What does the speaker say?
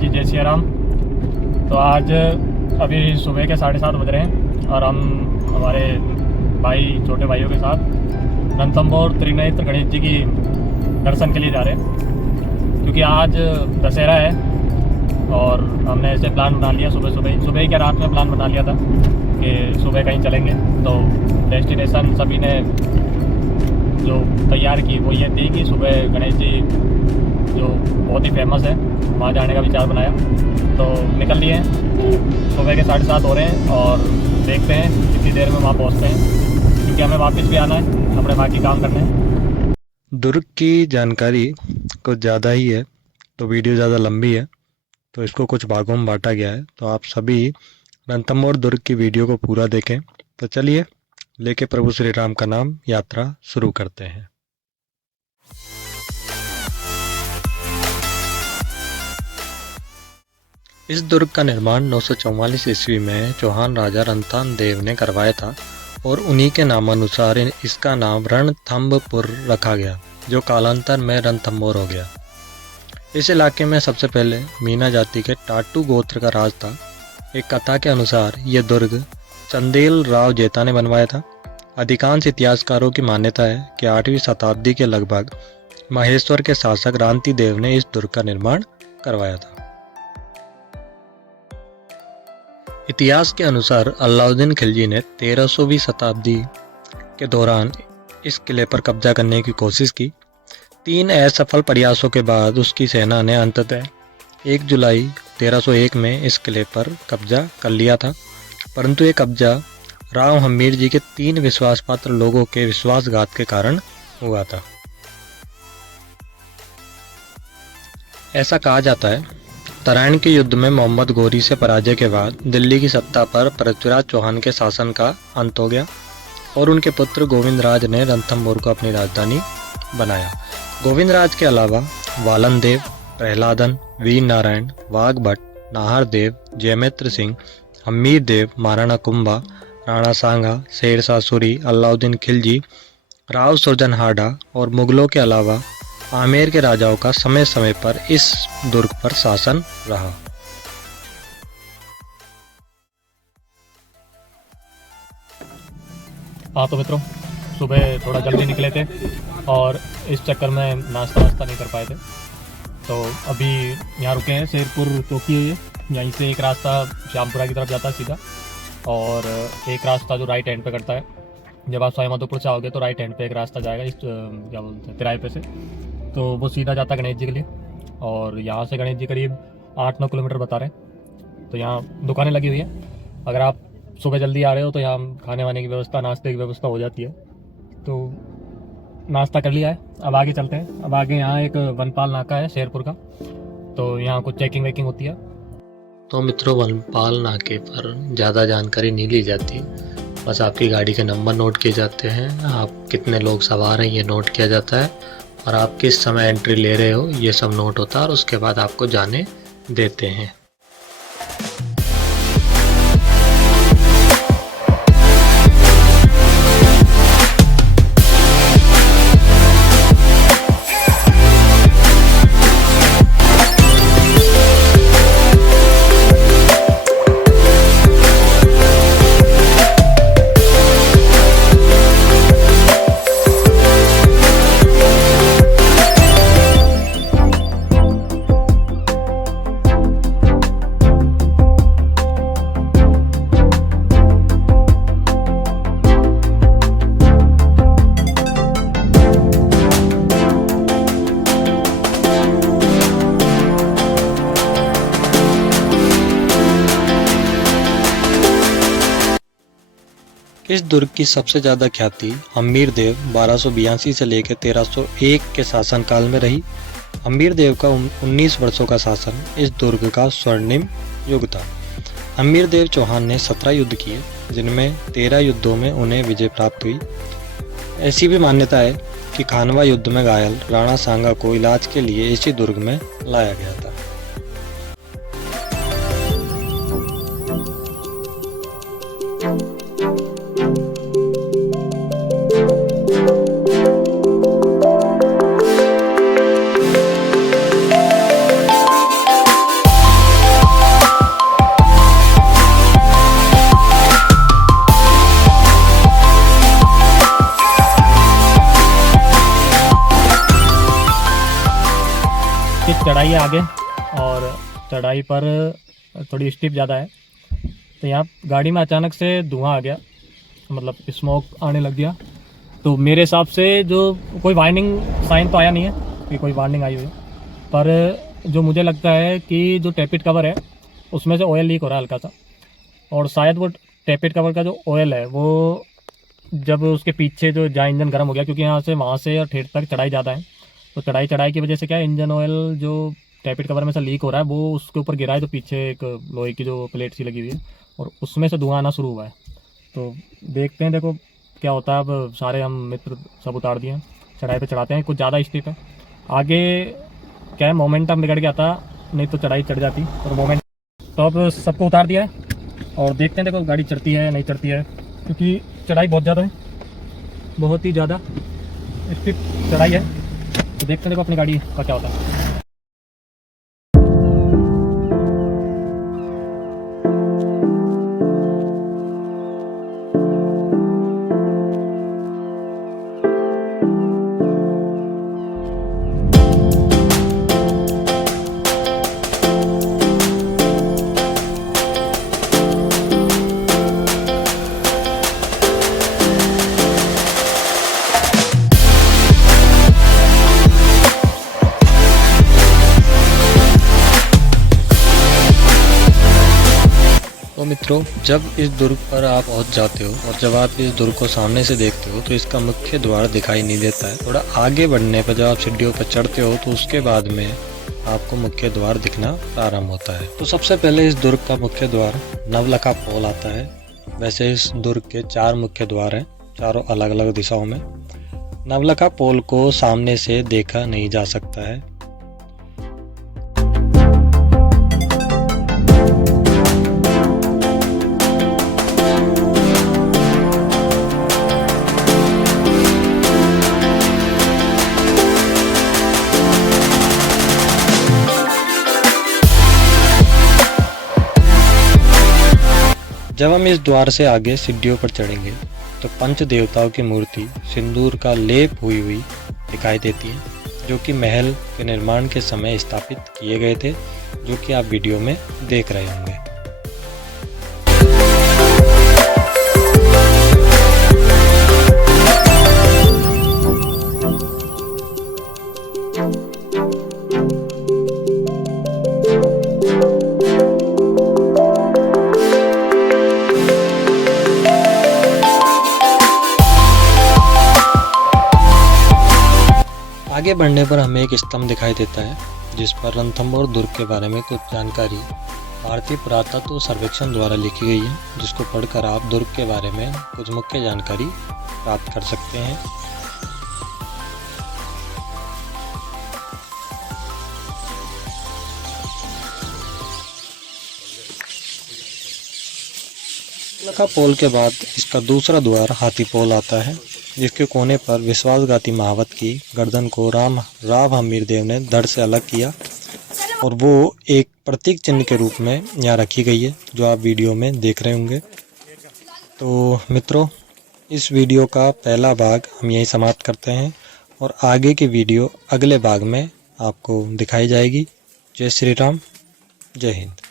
जी जय श्री राम। तो आज अभी सुबह के 7:30 बज रहे हैं और हम हमारे छोटे भाइयों के साथ रणथंभौर त्रिनेत्र गणेश जी की दर्शन के लिए जा रहे हैं, क्योंकि आज दशहरा है और हमने ऐसे प्लान बना लिया सुबह क्या रात में प्लान बना लिया था कि सुबह कहीं चलेंगे। तो डेस्टिनेशन सभी ने जो तैयार की वो ये थी कि सुबह गणेश जी जो बहुत ही फेमस है वहाँ जाने का विचार बनाया। तो निकल लिए हैं, सुबह के 7:30 हो रहे हैं और देखते हैं कितनी देर में वहाँ पहुँचते हैं, क्योंकि हमें वापस भी आना है, अपने बाकी काम करने हैं। दुर्ग की जानकारी कुछ ज़्यादा ही है तो वीडियो ज़्यादा लंबी है, तो इसको कुछ भागों में बांटा गया है। तो आप सभी रणथंभौर दुर्ग की वीडियो को पूरा देखें। तो चलिए लेके प्रभु श्री राम का नाम यात्रा शुरू करते हैं। इस दुर्ग का निर्माण 944 ईस्वी में चौहान राजा रणथंभ देव ने करवाया था और उन्हीं के नामानुसार इसका नाम रणथंभपुर रखा गया, जो कालांतर में रणथंभौर हो गया। इस इलाके में सबसे पहले मीना जाति के टाटू गोत्र का राज था। एक कथा के अनुसार यह दुर्ग चंदेल राव जेता ने बनवाया था। अधिकांश इतिहासकारों की मान्यता है कि 8वीं शताब्दी के लगभग महेश्वर के शासक रांति देव ने इस दुर्ग का निर्माण करवाया था। इतिहास के अनुसार अलाउद्दीन खिलजी ने 1300वीं शताब्दी के दौरान इस किले पर कब्जा करने की कोशिश की। 3 असफल प्रयासों के बाद उसकी सेना ने अंततः 1 जुलाई 1301 में इस किले पर कब्जा कर लिया था, परंतु ये कब्जा राव हम्मीर जी के 3 विश्वासपात्र लोगों के विश्वासघात के कारण हुआ था। ऐसा कहा जाता है तराइन के युद्ध में मोहम्मद गोरी से पराजय के बाद दिल्ली की सत्ता पर पृथ्वीराज चौहान के शासन का अंत हो गया और उनके पुत्र गोविंदराज ने रणथंभौर को अपनी राजधानी बनाया। गोविंदराज के अलावा वालन देव, प्रहलादन, वीर नारायण, वाघ भट्ट, नाहर देव, जयमित्र सिंह, हम्मीर देव, महाराणा कुंभा, राणा सांगा, शेरशाह सूरी, अलाउद्दीन खिलजी, राव सुरजन हाडा और मुगलों के अलावा आमेर के राजाओं का समय समय पर इस दुर्ग पर शासन रहा। हाँ तो मित्रों, सुबह थोड़ा जल्दी निकले थे और इस चक्कर में नाश्ता वास्ता नहीं कर पाए थे। तो अभी यहाँ रुके हैं, शेरपुर चौकी है ये। यहीं से एक रास्ता श्यामपुरा की तरफ जाता है सीधा, और एक रास्ता जो राइट हैंड पे करता है। जब आप सवाईमाधोपुर से आओगे तो राइट हैंड पे एक रास्ता जाएगा इस क्या बोलते हैं तिराहे पे से, तो वो सीधा जाता है गणेश जी के लिए। और यहाँ से गणेश जी करीब 8-9 किलोमीटर बता रहे हैं। तो यहाँ दुकानें लगी हुई हैं। अगर आप सुबह जल्दी आ रहे हो तो यहाँ खाने वाने की व्यवस्था, नाश्ते की व्यवस्था हो जाती है। तो नाश्ता कर लिया है, अब आगे चलते हैं। अब आगे यहाँ एक वनपाल नाका है शेरपुर का, तो यहाँ कुछ चेकिंग वेकिंग होती है। तो मित्रों, वनपाल नाके पर ज़्यादा जानकारी नहीं ली जाती, बस आपकी गाड़ी के नंबर नोट किए जाते हैं, आप कितने लोग सवार हैं ये नोट किया जाता है, और आप किस समय एंट्री ले रहे हो ये सब नोट होता है, और उसके बाद आपको जाने देते हैं। इस दुर्ग की सबसे ज़्यादा ख्याति हम्मीर देव 1282 से लेकर 1301 के शासनकाल में रही। हम्मीर देव का 19 वर्षों का शासन इस दुर्ग का स्वर्णिम युग था। हम्मीर देव चौहान ने 17 युद्ध किए, जिनमें 13 युद्धों में उन्हें विजय प्राप्त हुई। ऐसी भी मान्यता है कि खानवा युद्ध में घायल राणा सांगा को इलाज के लिए इसी दुर्ग में लाया गया था। चढ़ाई है आगे, और चढ़ाई पर थोड़ी स्टीप ज़्यादा है। तो यहाँ गाड़ी में अचानक से धुआं आ गया, मतलब स्मोक आने लग गया। तो मेरे हिसाब से जो कोई वार्निंग साइन तो आया नहीं है कि कोई वार्निंग आई हुई है, पर जो मुझे लगता है कि जो टैपिट कवर है उसमें से ऑयल लीक हो रहा है हल्का सा, और शायद वो टैपिट कवर का जो ऑयल है वो जब उसके पीछे जो जहाँ इंजन गर्म हो गया, क्योंकि यहाँ से वहाँ से और ठेठ तक चढ़ाई ज़्यादा है, तो चढ़ाई की वजह से क्या है, इंजन ऑयल जो टैपिट कवर में से लीक हो रहा है वो उसके ऊपर गिरा है। तो पीछे एक लोहे की जो प्लेट सी लगी हुई है और उसमें से धुआं आना शुरू हुआ है। तो देखते हैं, देखो क्या होता है। अब सारे हम मित्र सब उतार दिए हैं, चढ़ाई पे चढ़ाते हैं। कुछ ज़्यादा स्टीप है, आगे क्या है मोमेंटम बिगड़ गया था, नहीं तो चढ़ाई चढ़ जाती और मोमेंट। तो अब सबको उतार दिया है और देखते हैं देखो गाड़ी चढ़ती है नहीं चढ़ती है, क्योंकि चढ़ाई बहुत ज़्यादा है, बहुत ही ज़्यादा स्टीप चढ़ाई है। तो देखते हैं देखो अपनी गाड़ी का क्या होता है। तो मित्रों, जब इस दुर्ग पर आप पहुंच जाते हो और जब आप इस दुर्ग को सामने से देखते हो तो इसका मुख्य द्वार दिखाई नहीं देता है। थोड़ा आगे बढ़ने पर जब आप सीढ़ियों पर चढ़ते हो तो उसके बाद में आपको मुख्य द्वार दिखना प्रारंभ होता है। तो सबसे पहले इस दुर्ग का मुख्य द्वार नवलखा पोल आता है। वैसे इस दुर्ग के 4 मुख्य द्वार हैं, चारों अलग अलग दिशाओं में। नवलखा पोल को सामने से देखा नहीं जा सकता है। जब हम इस द्वार से आगे सीढ़ियों पर चढ़ेंगे तो पंच देवताओं की मूर्ति सिंदूर का लेप हुई दिखाई देती है, जो कि महल के निर्माण के समय स्थापित किए गए थे, जो कि आप वीडियो में देख रहे होंगे। आगे बढ़ने पर हमें एक स्तंभ दिखाई देता है, जिस पर रणथंभौर दुर्ग के बारे में कुछ जानकारी भारतीय पुरातत्व सर्वेक्षण द्वारा लिखी गई है, जिसको पढ़कर आप दुर्ग के बारे में कुछ मुख्य जानकारी प्राप्त कर सकते हैं। नवलखा पोल के बाद इसका दूसरा द्वार हाथी पोल आता है, जिसके कोने पर विश्वासघाती महावत की गर्दन को राव हमीर देव ने धड़ से अलग किया और वो एक प्रतीक चिन्ह के रूप में यहाँ रखी गई है, जो आप वीडियो में देख रहे होंगे। तो मित्रों, इस वीडियो का पहला भाग हम यहीं समाप्त करते हैं और आगे की वीडियो अगले भाग में आपको दिखाई जाएगी। जय श्री राम, जय हिंद।